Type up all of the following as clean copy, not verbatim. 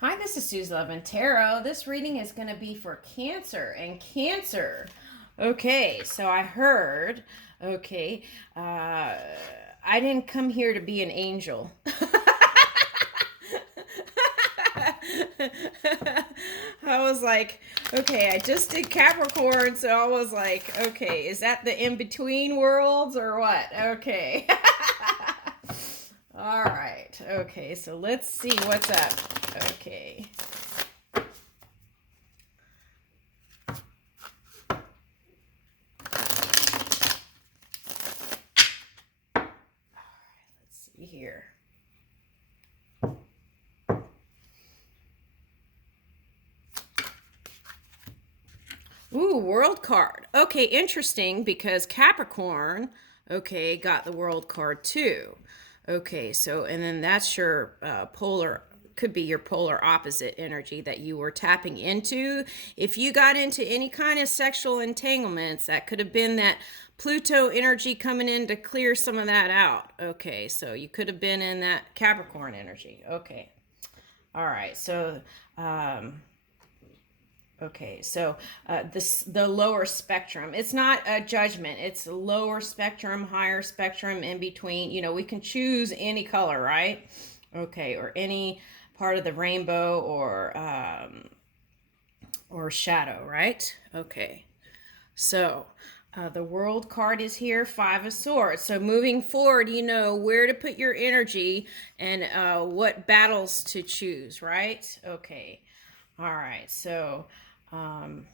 Hi, this is Suze Love and Tarot. This reading is going to be for Cancer and Cancer. Okay, so I heard, okay, I didn't come here to be an angel. I was like, okay, I just did Capricorn, so I was like, okay, is that the in between worlds or what? Okay. All right. Okay, so let's see what's up. Okay. Let's see here. Ooh, world card. Okay, interesting because Capricorn, okay, got the world card too. Okay, so, and then that's your polar, could be your polar opposite energy that you were tapping into. If you got into any kind of sexual entanglements, that could have been that Pluto energy coming in to clear some of that out. Okay, so you could have been in that Capricorn energy. Okay. All right, so um, okay, so the lower spectrum. It's not a judgment. It's lower spectrum, higher spectrum, in between. You know, we can choose any color, right? Okay, or any part of the rainbow, or shadow, right? Okay, so. The world card is here, Five of Swords. So moving forward, you know where to put your energy and what battles to choose, right? Okay. All right. So um,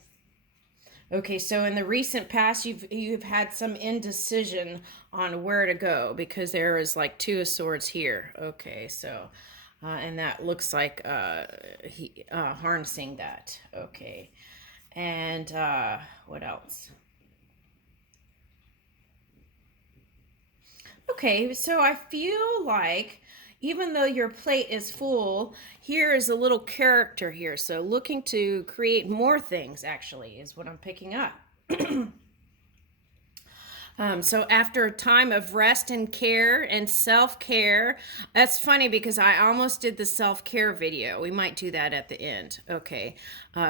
okay, so in the recent past, you've had some indecision on where to go because there is like Two of Swords here. Okay, so and that looks like harnessing that. Okay, and what else? Okay, so I feel like even though your plate is full, here is a little character here. So looking to create more things actually is what I'm picking up. So after a time of rest and care and self-care, that's funny because I almost did the self-care video. We might do that at the end. Okay,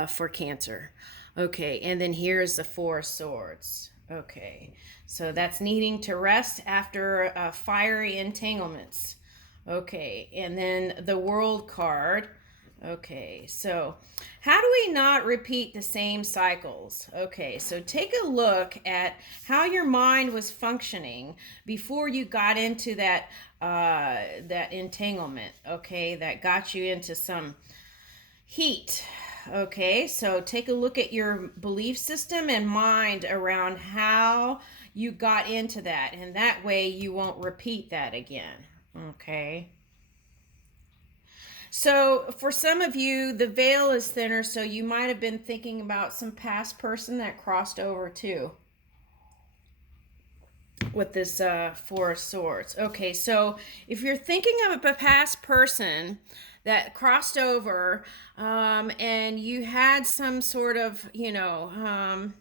for Cancer. Okay, and then here's the Four of Swords. Okay, so that's needing to rest after fiery entanglements. Okay, and then the World card. Okay, so how do we not repeat the same cycles? Okay, so take a look at how your mind was functioning before you got into that entanglement. Okay, that got you into some heat. Okay, so take a look at your belief system and mind around how you got into that, and that way you won't repeat that again. Okay. So, for some of you, the veil is thinner, so you might have been thinking about some past person that crossed over too with this Four of Swords. Okay, so if you're thinking of a past person that crossed over and you had some sort of, and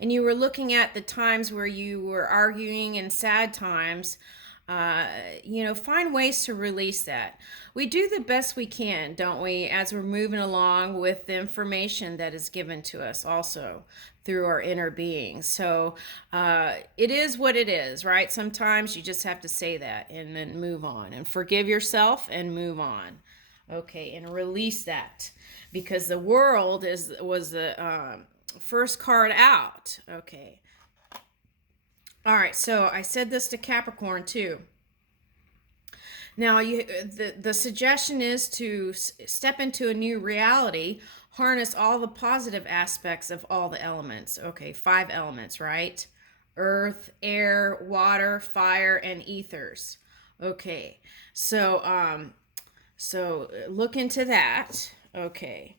you were looking at the times where you were arguing and sad times, find ways to release that. We do the best we can, don't we, as we're moving along with the information that is given to us also through our inner being. So it is what it is, right? Sometimes you just have to say that and then move on and forgive yourself and move on. Okay, and release that because the world was the first card out. Okay. All right, so I said this to Capricorn too. Now, the suggestion is to step into a new reality, harness all the positive aspects of all the elements. Okay, five elements, right? Earth, air, water, fire, and ethers. Okay, so look into that. Okay.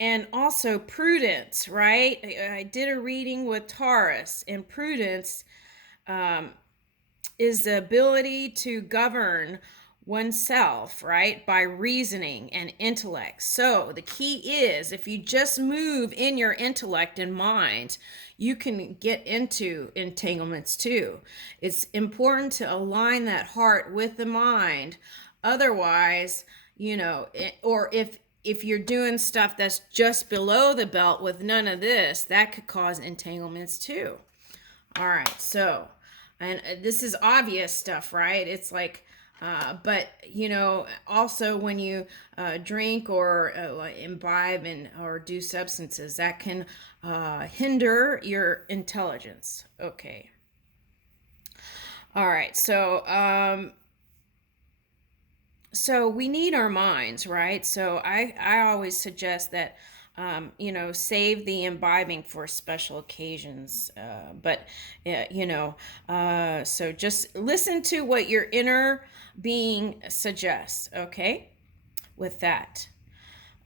And also prudence, right? I did a reading with Taurus, and prudence um, is the ability to govern oneself, right, by reasoning and intellect. So the key is if you just move in your intellect and mind, you can get into entanglements too. It's important to align that heart with the mind. Otherwise, or if you're doing stuff that's just below the belt with none of this, that could cause entanglements too. All right, so, and this is obvious stuff, right? It's like, but also when you drink or imbibe and or do substances, that can hinder your intelligence. Okay. All right, so we need our minds, right? So I always suggest that save the imbibing for special occasions. So just listen to what your inner being suggests. Okay, with that.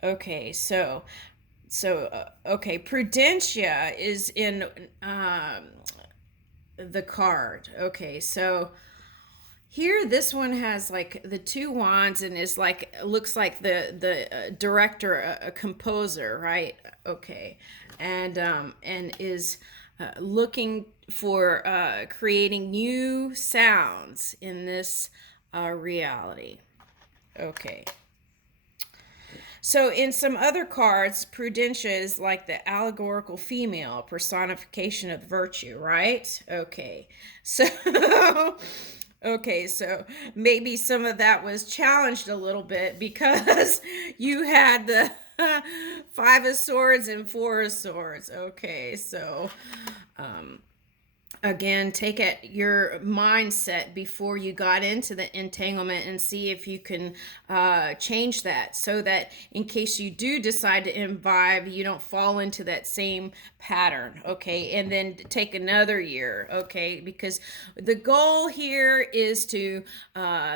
Okay, okay, Prudentia is in the card. Okay, so here, this one has like the two wands and is like looks like the director, a composer, right? Okay, and is looking for creating new sounds in this reality. Okay. So in some other cards, Prudentia is like the allegorical female personification of virtue, right? Okay. So okay, so maybe some of that was challenged a little bit because you had the Five of Swords and Four of Swords. Okay, so again, take at your mindset before you got into the entanglement and see if you can change that, so that in case you do decide to imbibe, you don't fall into that same pattern. Okay, and then take another year. Okay, because the goal here is to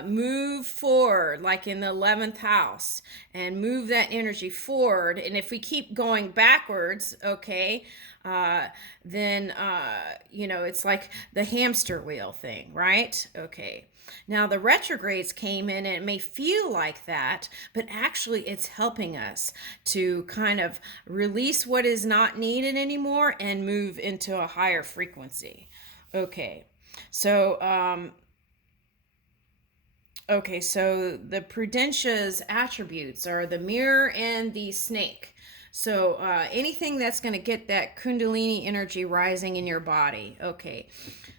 move forward, like in the 11th house, and move that energy forward. And if we keep going backwards, okay, then it's like the hamster wheel thing, right? Okay, now the retrogrades came in and it may feel like that, but actually it's helping us to kind of release what is not needed anymore and move into a higher frequency. Okay, so so the Prudentia's attributes are the mirror and the snake. So anything that's going to get that Kundalini energy rising in your body. Okay,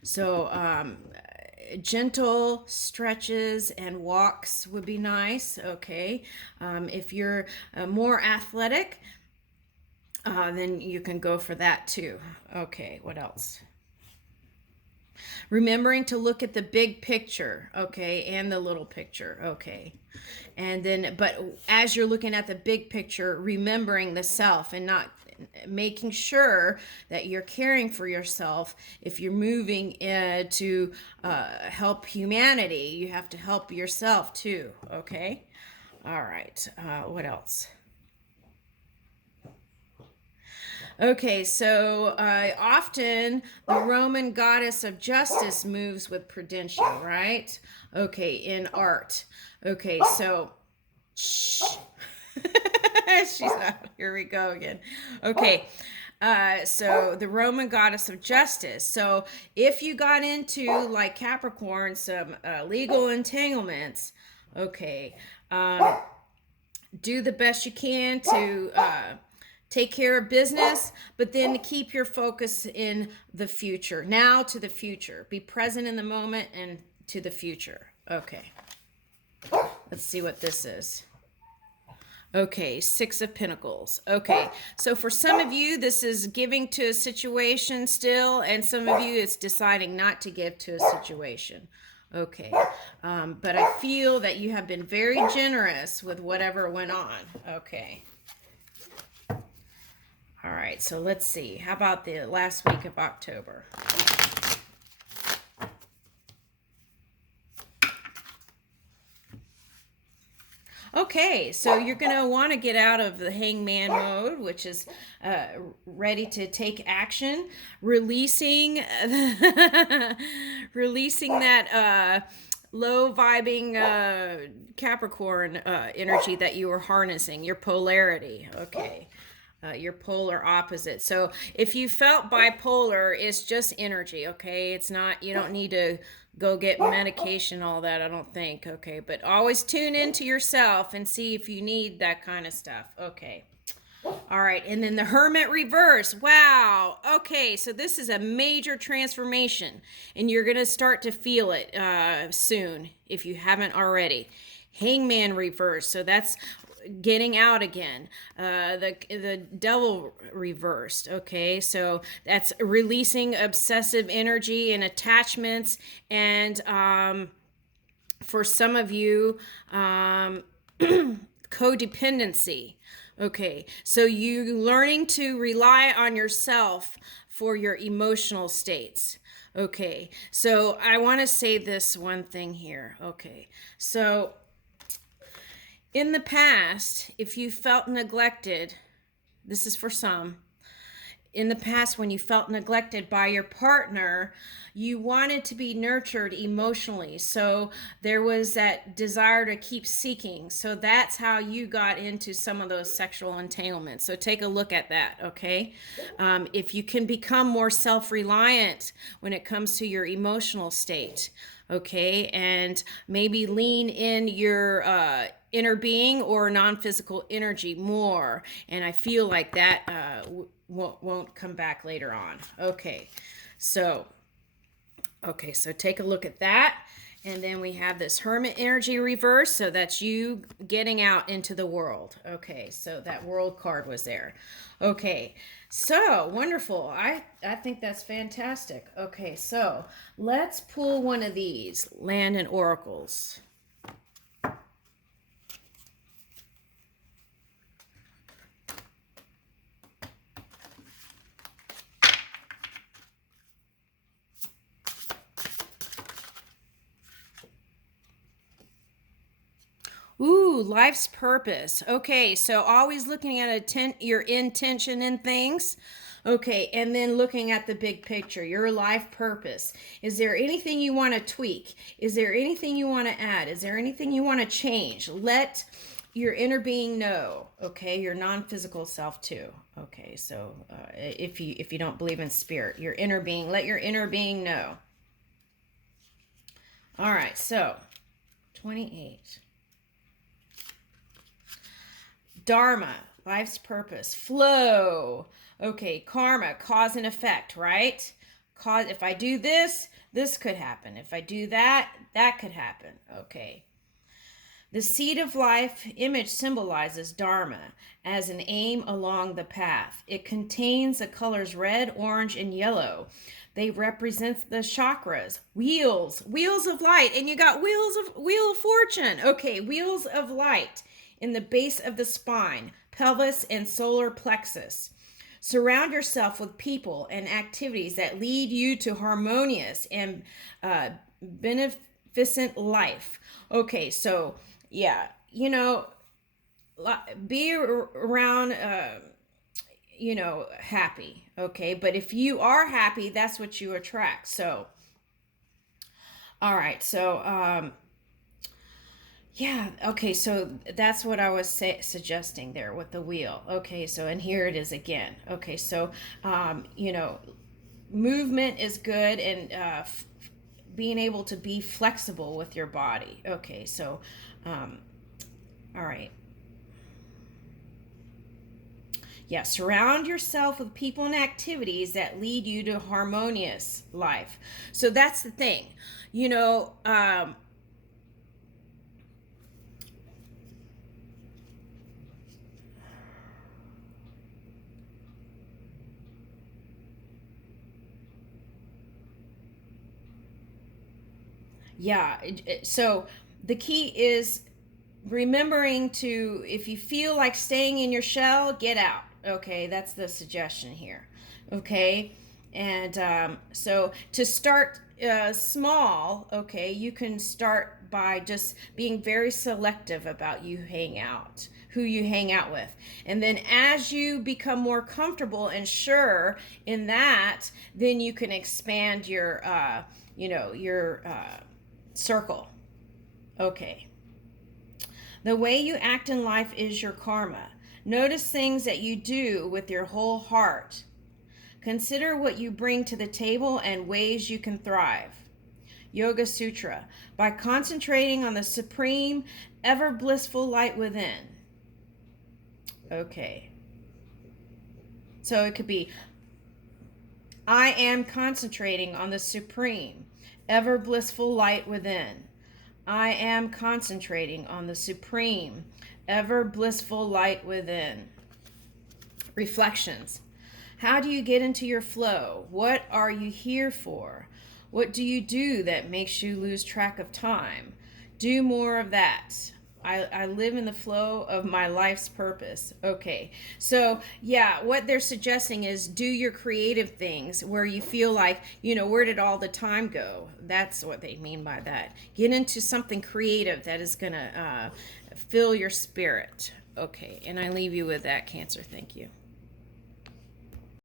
so gentle stretches and walks would be nice. Okay, if you're more athletic, then you can go for that too. Okay, what else? Remembering to look at the big picture, okay, and the little picture, okay. And then, but as you're looking at the big picture, remembering the self and not making sure that you're caring for yourself. If you're moving to help humanity, you have to help yourself too, okay. All right, what else? Okay, so often the Roman goddess of justice moves with Prudentia, right? Okay, in art. Okay, so shh. She's not. Here we go again. Okay. So the Roman goddess of justice. So if you got into, like Capricorn, some legal entanglements, okay, do the best you can to take care of business, but then keep your focus in the future. Now to the future. Be present in the moment and to the future. Okay. Let's see what this is. Okay, Six of Pentacles. Okay, so for some of you, this is giving to a situation still, and some of you, it's deciding not to give to a situation. Okay, but I feel that you have been very generous with whatever went on. Okay. All right, so let's see. How about the last week of October? Okay, so you're going to want to get out of the hangman mode, which is ready to take action, releasing releasing that low vibing Capricorn energy that you were harnessing, your polarity. Okay. Your polar opposite. So if you felt bipolar, it's just energy, okay? It's not, you don't need to go get medication, all that, I don't think. Okay, but always tune into yourself and see if you need that kind of stuff. Okay. All right, and then the Hermit reverse. Wow. Okay, so this is a major transformation, and you're going to start to feel it soon if you haven't already. Hangman reverse. So that's getting out again. The Devil reversed. Okay, so that's releasing obsessive energy and attachments, and for some of you, codependency. Okay, so you learning to rely on yourself for your emotional states. Okay, so I want to say this one thing here. Okay, so in the past, if you felt neglected, this is for some, in the past when you felt neglected by your partner, you wanted to be nurtured emotionally, so there was that desire to keep seeking. So that's how you got into some of those sexual entanglements. So take a look at that. Okay, if you can become more self-reliant when it comes to your emotional state, okay, and maybe lean in your inner being or non-physical energy more, and I feel like that won't come back later on. Okay, so take a look at that. And then we have this Hermit energy reverse, so that's you getting out into the world. Okay, so that World card was there. Okay, so wonderful. I think that's fantastic. Okay, so let's pull one of these Land and Oracles. Ooh, life's purpose. Okay, so always looking at your intention in things. Okay, and then looking at the big picture, your life purpose. Is there anything you want to tweak? Is there anything you want to add? Is there anything you want to change? Let your inner being know. Okay, your non-physical self too. Okay, so if you don't believe in spirit, your inner being, let your inner being know. All right, so 28. Dharma, life's purpose. Flow. Okay, karma, cause and effect, right? Cause, if I do this, this could happen. If I do that, that could happen. Okay. The seed of life image symbolizes Dharma as an aim along the path. It contains the colors red, orange, and yellow. They represent the chakras, wheels of light, and you got wheel of fortune. Okay, wheels of light in the base of the spine, pelvis, and solar plexus. Surround yourself with people and activities that lead you to harmonious and beneficent life. Okay, so yeah, be around, happy. Okay, but if you are happy, that's what you attract. So, all right, so yeah, okay, so that's what I was suggesting there with the wheel. Okay, so, and here it is again. Okay, so, movement is good, and being able to be flexible with your body. Okay, so, all right. Yeah, surround yourself with people and activities that lead you to harmonious life. So that's the thing. Yeah, so the key is remembering to, if you feel like staying in your shell, get out. Okay, that's the suggestion here. Okay, and so to start small, okay, you can start by just being very selective about who you hang out with, and then as you become more comfortable and sure in that, then you can expand your circle. Okay. The way you act in life is your karma. Notice things that you do with your whole heart. Consider what you bring to the table and ways you can thrive. Yoga Sutra. By concentrating on the supreme, ever blissful light within. Okay. So it could be, I am concentrating on the supreme, ever blissful light within. I am concentrating on the supreme, ever blissful light within. Reflections. How do you get into your flow? What are you here for? What do you do that makes you lose track of time? Do more of that. I live in the flow of my life's purpose. Okay. So, yeah, what they're suggesting is do your creative things where you feel like, where did all the time go? That's what they mean by that. Get into something creative that is going to fill your spirit. Okay. And I leave you with that, Cancer. Thank you.